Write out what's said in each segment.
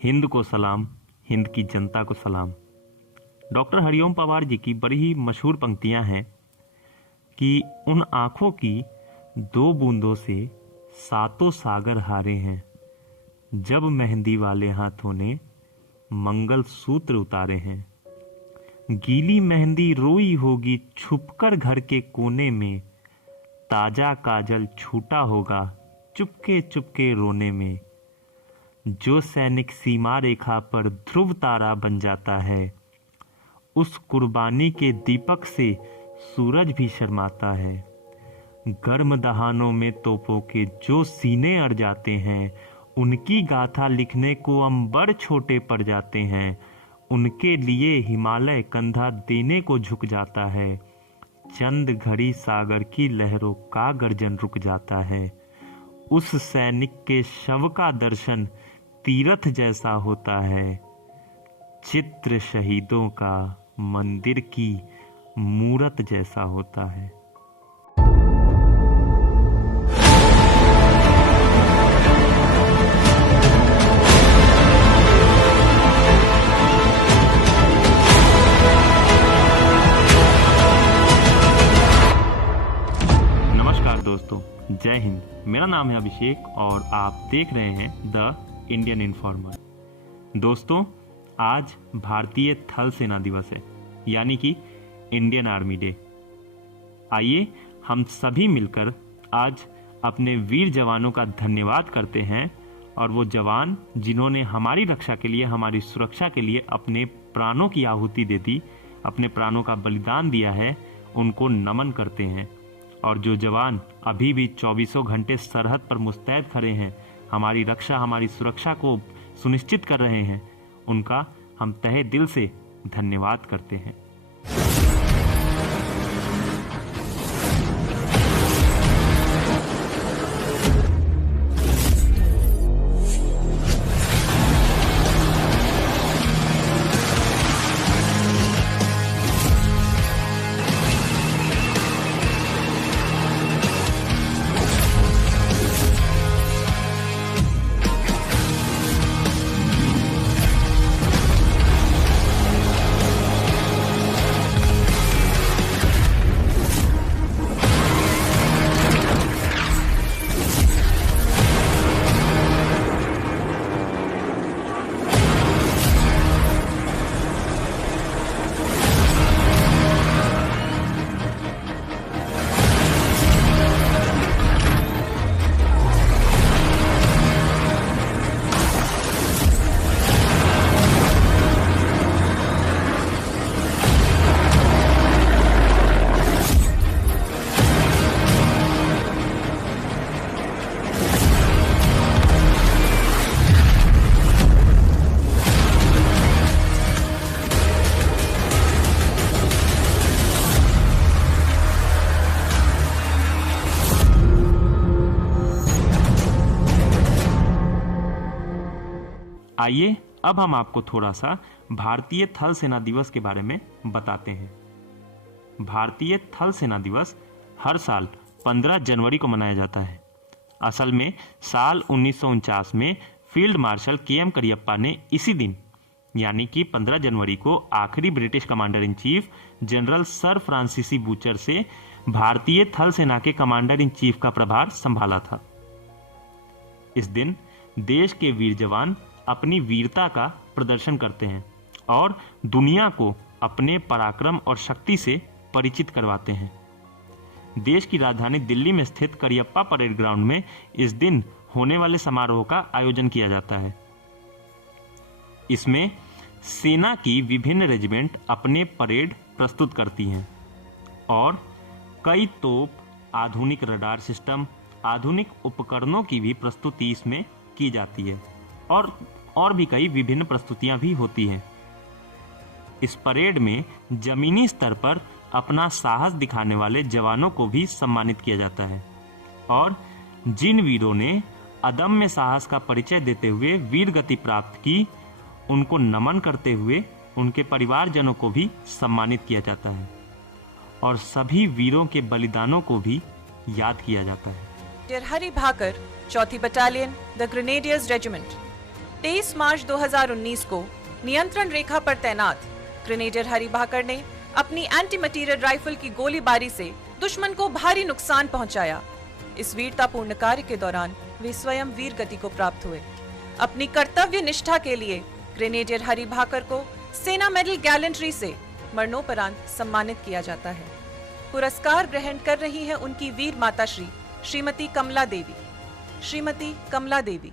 हिंद को सलाम, हिंद की जनता को सलाम। डॉक्टर हरिओम पवार जी की बड़ी ही मशहूर पंक्तियां हैं कि उन आंखों की दो बूंदों से सातों सागर हारे हैं, जब मेहंदी वाले हाथों ने मंगल सूत्र उतारे हैं। गीली मेहंदी रोई होगी छुपकर घर के कोने में, ताजा काजल छूटा होगा चुपके चुपके रोने में। जो सैनिक सीमा रेखा पर ध्रुव तारा बन जाता है, उस कुर्बानी के दीपक से सूरज भी शर्माता है। गर्म दहानों में तोपों के जो सीने अड़ जाते हैं, उनकी गाथा लिखने को अंबर छोटे पड़ जाते हैं। उनके लिए हिमालय कंधा देने को झुक जाता है। चंद घड़ी सागर की लहरों का गर्जन रुक जाता है। उस सैनिक के शव का दर्शन तीर्थ जैसा होता है। चित्र शहीदों का मंदिर की मूरत जैसा होता है। नमस्कार दोस्तों, जय हिंद। मेरा नाम है अभिषेक और आप देख रहे हैं द इंडियन इन्फॉर्मर। दोस्तों, आज भारतीय थल सेना दिवस है, यानी कि इंडियन आर्मी डे। आइए हम सभी मिलकर आज अपने वीर जवानों का धन्यवाद करते हैं, और वो जवान जिन्होंने हमारी रक्षा के लिए, हमारी सुरक्षा के लिए अपने प्राणों की आहुति दे दी, अपने प्राणों का बलिदान दिया है, उनको नमन करते हैं। और जो जवान अभी भी 24 घंटे सरहद पर मुस्तैद खड़े हैं, हमारी रक्षा, हमारी सुरक्षा को सुनिश्चित कर रहे हैं, उनका हम तहे दिल से धन्यवाद करते हैं। आइए अब हम आपको थोड़ा सा भारतीय थल सेना दिवस के बारे में बताते हैं। भारतीय थल सेना दिवस हर साल 15 जनवरी को मनाया जाता है। असल में साल 1949 में फील्ड मार्शल के.एम. करियप्पा ने इसी दिन, यानी कि 15 जनवरी को आखिरी British commander in chief general sir फ्रांसीसी बूचर से भारतीय थल सेना के कमांडर इन चीफ का प्रभार संभाला था। इस दिन देश के वीर जवान अपनी वीरता का प्रदर्शन करते हैं और दुनिया को अपने पराक्रम और शक्ति से परिचित करवाते हैं। देश की राजधानी दिल्ली में स्थित करियप्पा परेड ग्राउंड में इस दिन होने वाले समारोह का आयोजन किया जाता है। इसमें सेना की विभिन्न रेजिमेंट अपने परेड प्रस्तुत करती हैं और कई तोप, आधुनिक रडार सिस्टम, आधुनिक उपकरणों की भी प्रस्तुति इसमें की जाती है और भी कई विभिन्न प्रस्तुतियां भी होती हैं। इस परेड में जमीनी स्तर पर अपना साहस दिखाने वाले जवानों को भी सम्मानित किया जाता है, और जिन वीरों ने अदम्य साहस का परिचय देते हुए वीर गति प्राप्त की, उनको नमन करते हुए उनके परिवारजनों को भी सम्मानित किया जाता है और सभी वीरों के बलिदानों को भी याद किया जाता है। Hari Bhakar, 4th Battalion, the Grenadiers Regiment. 23 मार्च 2019 को नियंत्रण रेखा पर तैनात ग्रेनेडियर हरि भाकर ने अपनी एंटी मटीरियल राइफल की गोलीबारी से दुश्मन को भारी नुकसान पहुंचाया। इस वीरतापूर्ण कार्य के दौरान वे स्वयं वीर गति को प्राप्त हुए। अपनी कर्तव्य निष्ठा के लिए ग्रेनेडियर हरि भाकर को सेना मेडल गैलेंट्री से मरणोपरांत सम्मानित किया जाता है। पुरस्कार ग्रहण कर रही हैं उनकी वीर माता श्रीमती कमला देवी। श्रीमती कमला देवी।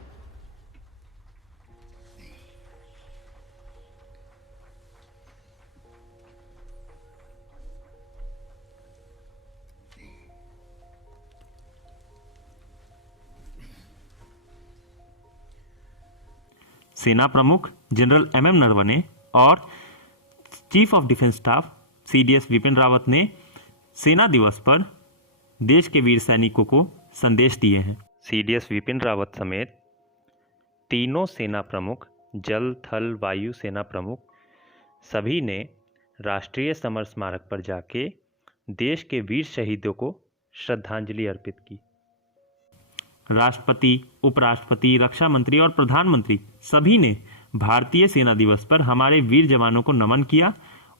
सेना प्रमुख जनरल MM नरवणे और chief of defence staff CDS Vipin Rawat ने सेना दिवस पर देश के वीर सैनिकों को संदेश दिए हैं। CDS विपिन रावत समेत तीनों सेना प्रमुख, जल थल वायु सेना प्रमुख, सभी ने राष्ट्रीय समर स्मारक पर जाके देश के वीर शहीदों को श्रद्धांजलि अर्पित की। राष्ट्रपति, उपराष्ट्रपति, रक्षा मंत्री और प्रधानमंत्री सभी ने भारतीय सेना दिवस पर हमारे वीर जवानों को नमन किया,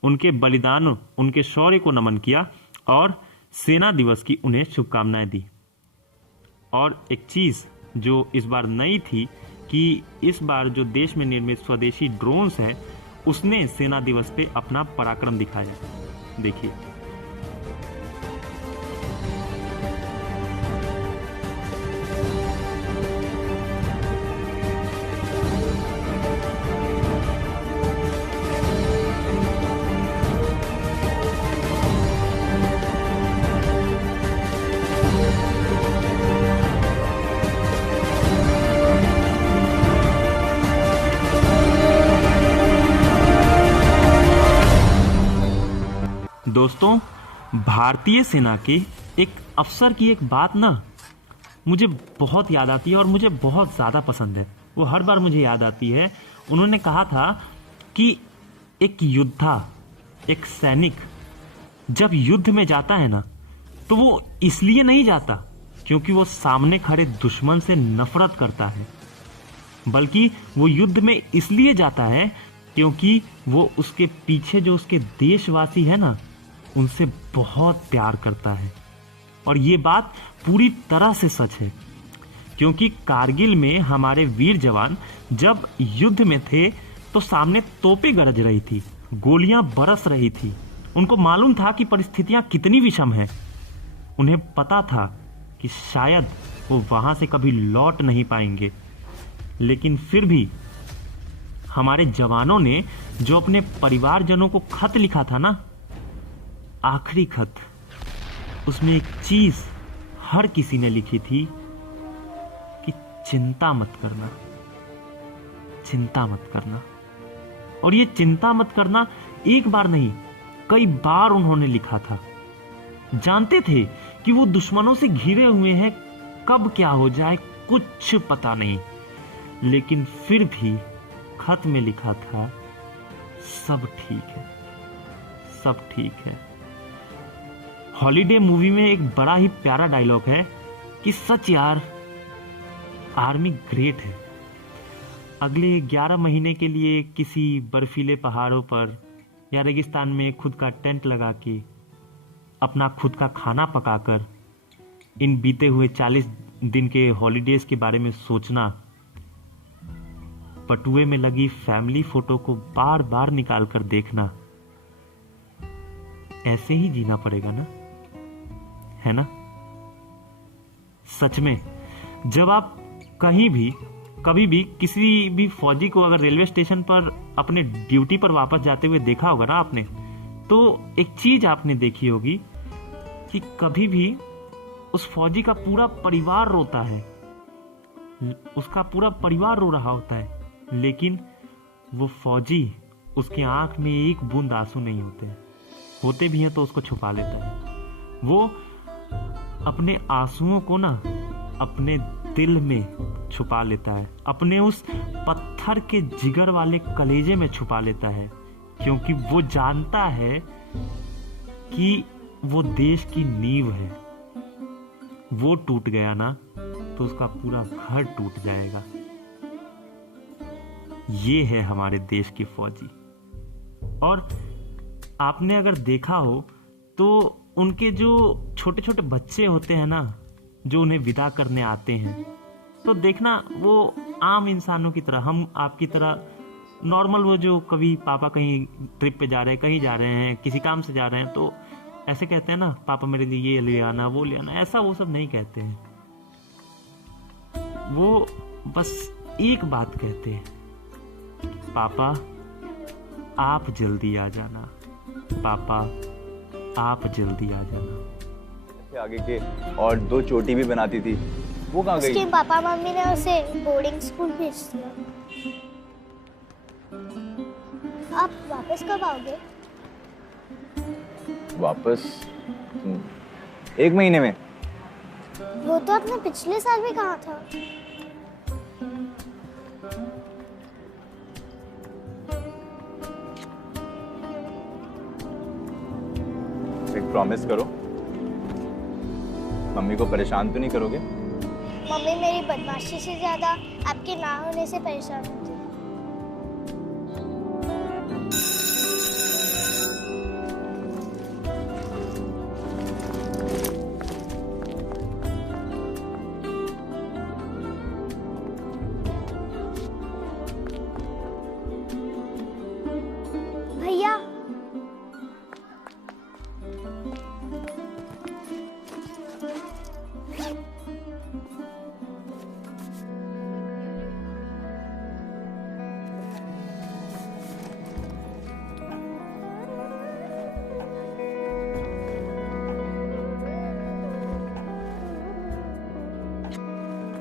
उनके बलिदान, उनके शौर्य को नमन किया और सेना दिवस की उन्हें शुभकामनाएं दी। और एक चीज जो इस बार नई थी कि इस बार जो देश में निर्मित स्वदेशी ड्रोन्स है उसने सेना दिवस पे अपना पराक्रम दिखाया। देखिए, दोस्तों, भारतीय सेना के एक अफसर की एक बात ना मुझे बहुत याद आती है और मुझे बहुत ज़्यादा पसंद है। वो हर बार मुझे याद आती है। उन्होंने कहा था कि एक योद्धा, एक सैनिक जब युद्ध में जाता है ना तो वो इसलिए नहीं जाता क्योंकि वो सामने खड़े दुश्मन से नफरत करता है, बल्कि वो युद्ध में इसलिए जाता है क्योंकि वो उसके पीछे जो उसके देशवासी है ना उनसे बहुत प्यार करता है। और ये बात पूरी तरह से सच है क्योंकि कारगिल में हमारे वीर जवान जब युद्ध में थे तो सामने तोपें गरज रही थी, गोलियां बरस रही थी। उनको मालूम था कि परिस्थितियां कितनी विषम हैं। उन्हें पता था कि शायद वो वहां से कभी लौट नहीं पाएंगे, लेकिन फिर भी हमारे जवानों ने जो अपने परिवारजनों को खत लिखा था ना, आखिरी खत, उसमें एक चीज हर किसी ने लिखी थी कि चिंता मत करना, चिंता मत करना। और ये चिंता मत करना एक बार नहीं, कई बार उन्होंने लिखा था। जानते थे कि वो दुश्मनों से घिरे हुए हैं, कब क्या हो जाए कुछ पता नहीं, लेकिन फिर भी खत में लिखा था सब ठीक है, सब ठीक है। हॉलीडे मूवी में एक बड़ा ही प्यारा डायलॉग है कि सच यार, आर्मी ग्रेट है। अगले 11 महीने के लिए किसी बर्फीले पहाड़ों पर या रेगिस्तान में खुद का टेंट लगा के, अपना खुद का खाना पकाकर इन बीते हुए 40 दिन के हॉलीडेज के बारे में सोचना, पटुए में लगी फैमिली फोटो को बार बार निकाल कर देखना, ऐसे ही जीना पड़ेगा ना, है ना? सच में जब आप कहीं भी कभी भी किसी भी फौजी को अगर रेलवे स्टेशन पर अपने ड्यूटी पर वापस जाते हुए देखा होगा ना आपने, तो एक चीज आपने देखी होगी कि कभी भी उस फौजी का पूरा परिवार रोता है, उसका पूरा परिवार रो रहा होता है, लेकिन वो फौजी, उसके आंख में एक बूंद आंसू नहीं होते भी हैं तो उसको छुपा लेता है। वो अपने आंसुओं को ना अपने दिल में छुपा लेता है, अपने उस पत्थर के जिगर वाले कलेजे में छुपा लेता है, क्योंकि वो जानता है कि वो देश की नींव है। वो टूट गया ना तो उसका पूरा घर टूट जाएगा। ये है हमारे देश की फौजी। और आपने अगर देखा हो तो उनके जो छोटे छोटे बच्चे होते हैं ना, जो उन्हें विदा करने आते हैं, तो देखना वो आम इंसानों की तरह, हम आपकी तरह नॉर्मल, वो जो कभी पापा कहीं ट्रिप पे जा रहे हैं, कहीं जा रहे हैं, किसी काम से जा रहे हैं, तो ऐसे कहते हैं ना, पापा मेरे लिए ये ले आना, वो ले आना, ऐसा वो सब नहीं कहते हैं। वो बस एक बात कहते हैं, पापा आप जल्दी आ जाना, पापा आप जल्दी आ जाना। आगे के और 2 चोटी भी बनाती थी, वो कहाँ गई? उसके पापा मम्मी ने उसे बोर्डिंग स्कूल भेज दिया। आप वापस कब आओगे? वापस 1 महीने में। वो तो आपने पिछले साल भी कहा था। एक प्रॉमिस करो, मम्मी को परेशान तो नहीं करोगे? मम्मी मेरी बदमाशी से ज्यादा आपके ना होने से परेशान होती है। भैया,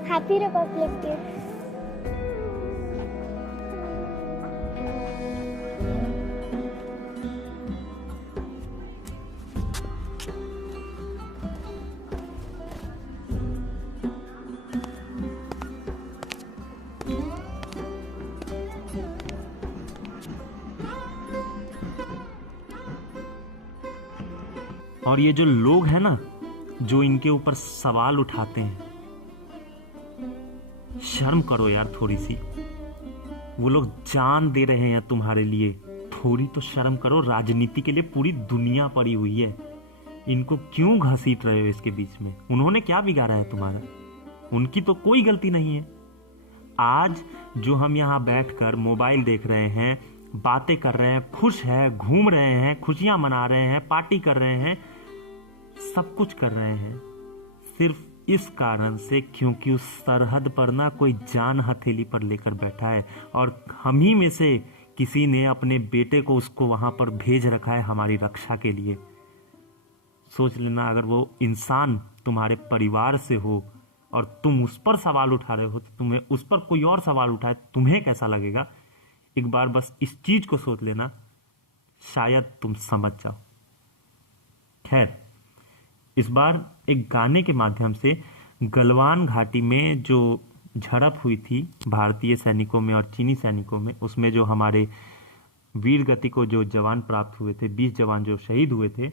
हैप्पी रिपब्लिक डे। और ये जो लोग हैं ना, जो इनके ऊपर सवाल उठाते हैं, शर्म करो यार थोड़ी सी। वो लोग जान दे रहे हैं तुम्हारे लिए, थोड़ी तो शर्म करो। राजनीति के लिए पूरी दुनिया पड़ी हुई है, इनको क्यों घसीट रहे हो इसके बीच में? उन्होंने क्या बिगाड़ा है तुम्हारा? उनकी तो कोई गलती नहीं है। आज जो हम यहाँ बैठकर मोबाइल देख रहे हैं, बातें कर रहे हैं, खुश हैं, घूम रहे हैं, खुशियां मना रहे हैं, पार्टी कर रहे हैं, सब कुछ कर रहे हैं सिर्फ इस कारण से क्योंकि उस सरहद पर ना कोई जान हथेली पर लेकर बैठा है, और हम ही में से किसी ने अपने बेटे को उसको वहां पर भेज रखा है हमारी रक्षा के लिए। सोच लेना, अगर वो इंसान तुम्हारे परिवार से हो और तुम उस पर सवाल उठा रहे हो, तो तुम्हें उस पर कोई और सवाल उठाए, तुम्हें कैसा लगेगा? एक बार बस इस चीज को सोच लेना, शायद तुम समझ जाओ। खैर, इस बार एक गाने के माध्यम से गलवान घाटी में जो झड़प हुई थी भारतीय सैनिकों में और चीनी सैनिकों में, उसमें जो हमारे वीर गति को जो जवान प्राप्त हुए थे, 20 जवान जो शहीद हुए थे,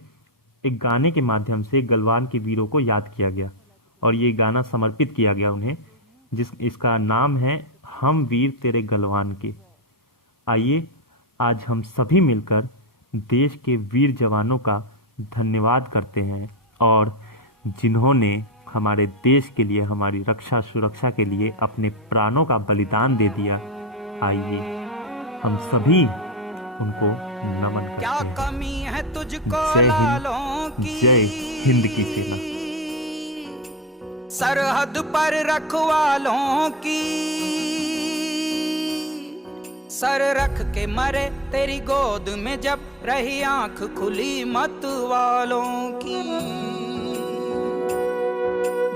एक गाने के माध्यम से गलवान के वीरों को याद किया गया और ये गाना समर्पित किया गया उन्हें, इसका नाम है हम वीर तेरे गलवान के। आइए आज हम सभी मिलकर देश के वीर जवानों का धन्यवाद करते हैं, और जिन्होंने हमारे देश के लिए, हमारी रक्षा सुरक्षा के लिए अपने प्राणों का बलिदान दे दिया, आइए हम सभी उनको नमन करते क्या हैं। कमी है तुझको जय लालों हिंद, की, जय हिंद की सेना। सरहद पर रखवालों की, सर रख के मरे तेरी गोद में जब रही आंख खुली मत वालों की।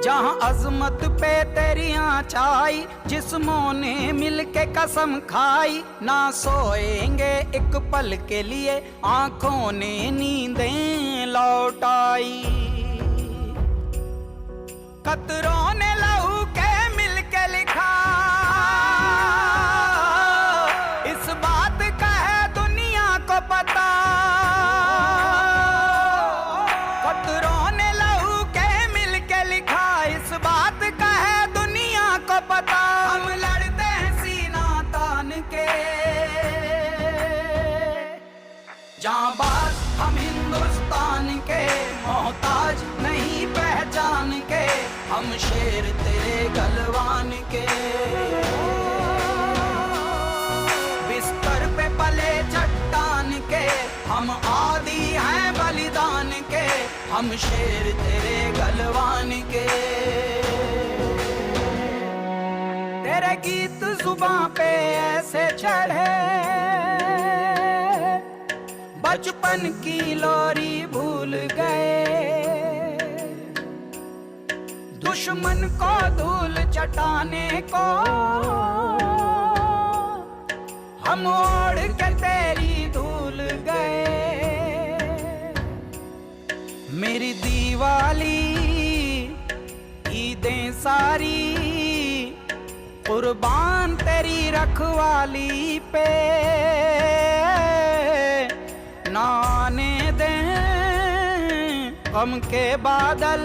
जहां अजमत पे तेरी आँच आई, जिस्मों ने मिलके कसम खाई, ना सोएंगे एक पल के लिए, आंखों ने नींदें लौटाई। कतरों ने लहू के मिलके लिखा, इस बात का है दुनिया को पता। कतरों ने लहू के मिलके लिखा, इस बात का है दुनिया को पता। हम लड़ते हैं सीना तान के, हम शेर तेरे गलवान के। बिस्तर पे पले चट्टान के, हम आदी हैं बलिदान के, हम शेर तेरे गलवान के। तेरे गीत जुबां पे ऐसे चढ़े, बचपन की लोरी भूल गए। दुश्मन को धूल चटाने को हम ओढ़ के तेरी धूल गए। मेरी दीवाली ईदें सारी कुर्बान तेरी रखवाली पे, ना आने दें गम के बादल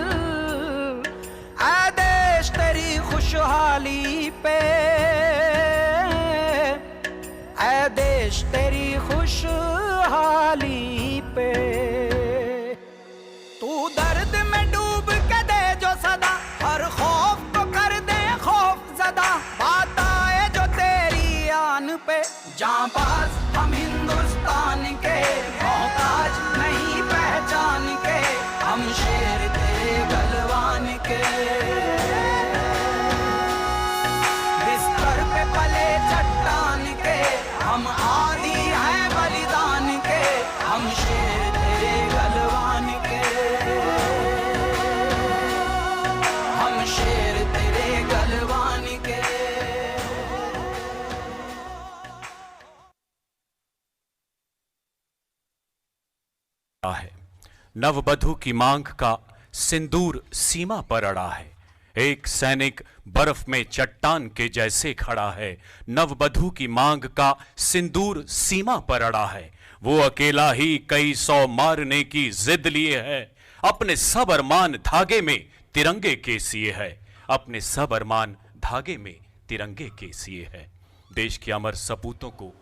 ऐ देश तेरी खुशहाली पे, ऐ देश तेरी खुशहाली पे। तू दर्द में डूब के दे जो सदा, हर खौफ को कर दे खौफ ज़दा। बात आए जो तेरी आन पे, जांबाज हम हिंदुस्तान के, मोहताज नहीं पहचान के, हम शेर तेरे गलवान के। बिस्तर पे पले चट्टान के, हम आदी हैं बलिदान के, हम शेर तेरे गलवान के, हम शेर तेरे गलवान के। है नववधू की मांग का सिंदूर सीमा पर अड़ा है। एक सैनिक बर्फ में चट्टान के जैसे खड़ा है। नववधू की मांग का सिंदूर सीमा पर अड़ा है। वो अकेला ही कई सौ मारने की जिद लिए है। अपने सब अरमान धागे में तिरंगे के सिए है। अपने सब अरमान धागे में तिरंगे के सिए है। देश के अमर सपूतों को